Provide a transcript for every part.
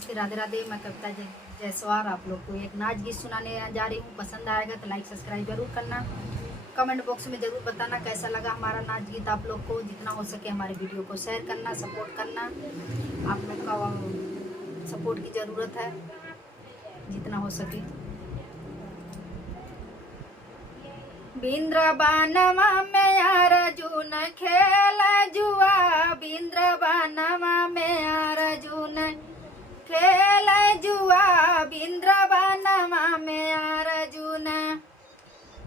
नमस्ते, राधे राधे। मैं कविता जायसवाल आप लोग को एक नाच गीत सुनाने जा रही हूँ। पसंद आएगा तो लाइक सब्सक्राइब जरूर करना। कमेंट बॉक्स में ज़रूर बताना कैसा लगा हमारा नाच गीत। आप लोग को जितना हो सके हमारे वीडियो को शेयर करना, सपोर्ट करना। आप लोग का सपोर्ट की ज़रूरत है जितना हो सके। बिंद्रबानमा में अर्जुन खेल जुआ, बिंद्रबानमा में अर्जुन खेल जुआ, बिंद्रबानमा में अर्जुन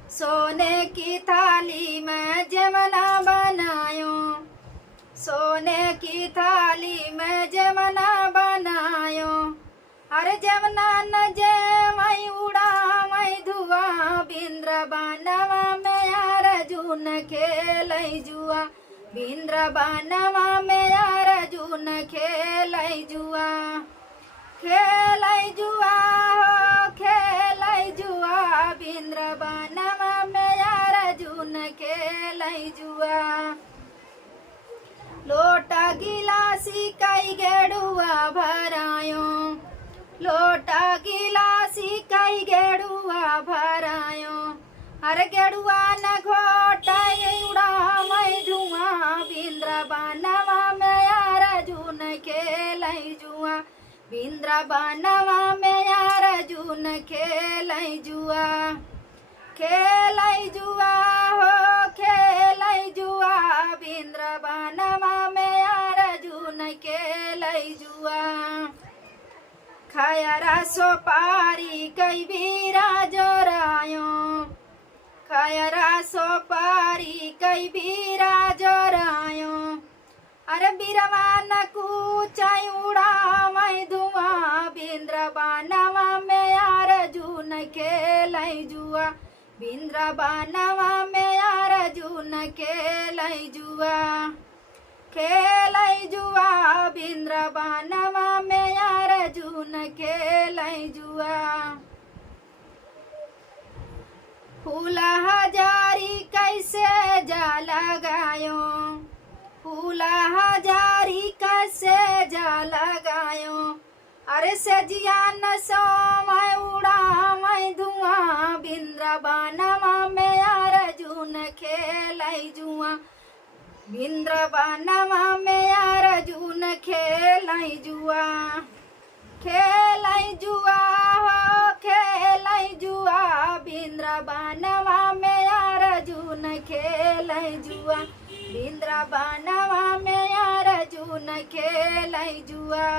सोने की थाली में जमना बनायो, सोने की थाली में जमना बनायो। अरे जमना न जमई उड़ा मई धुआ, बिंद्रबानमा में अर्जुन खेल जुआ, बिंद्रबानमा में अर्जुन खेल जुआ। खेल जुआ हो खेल जुआ, बिंद्रबानमा में अर्जुन खेल जुआ। लोटा गिलासी कई गेड़ुआ भरायो, लोटा गिलासी कई गेड़ुआ भरायो। अरे गेड़ुआ न घोटा उड़ा मई धुआं, बिंद्रबानमा में अर्जुन खेल जुआ, बिंद्रबानमा में अर्जुन खेल जुआ। खेल जुआ हो खेल जुआ, बिंद्रबानमा में अर्जुन खेल जुआ। खयरा सोपारी कई बीरा जोरायो, खयरा सोपारी कई बीरा जोरायो। अरे बीरवा न कूचाई उड़ा मई धुआं, बिंद्रबानमा में अर्जुन खेल जुआ, बिंद्रबानमा में अर्जुन खेल जुआ। खेल जुआ बिंद्रबानमा में अर्जुन खेल जुआ। फूल हजारी कैसे जा लगायो, फूल हजारी कैसे जा लगायो। अरे सजिया न सोमय उड़ा मई धुआं, बिंद्रबानमा में अर्जुन खेल जुआ, बिंद्रबानमा में अर्जुन खेल जुआ। खेल जुआ हो खेल जुआ, बिंद्रबानमा में अर्जुन खेल जुआ, बिंद्रबानमा में अर्जुन खेल जुआ।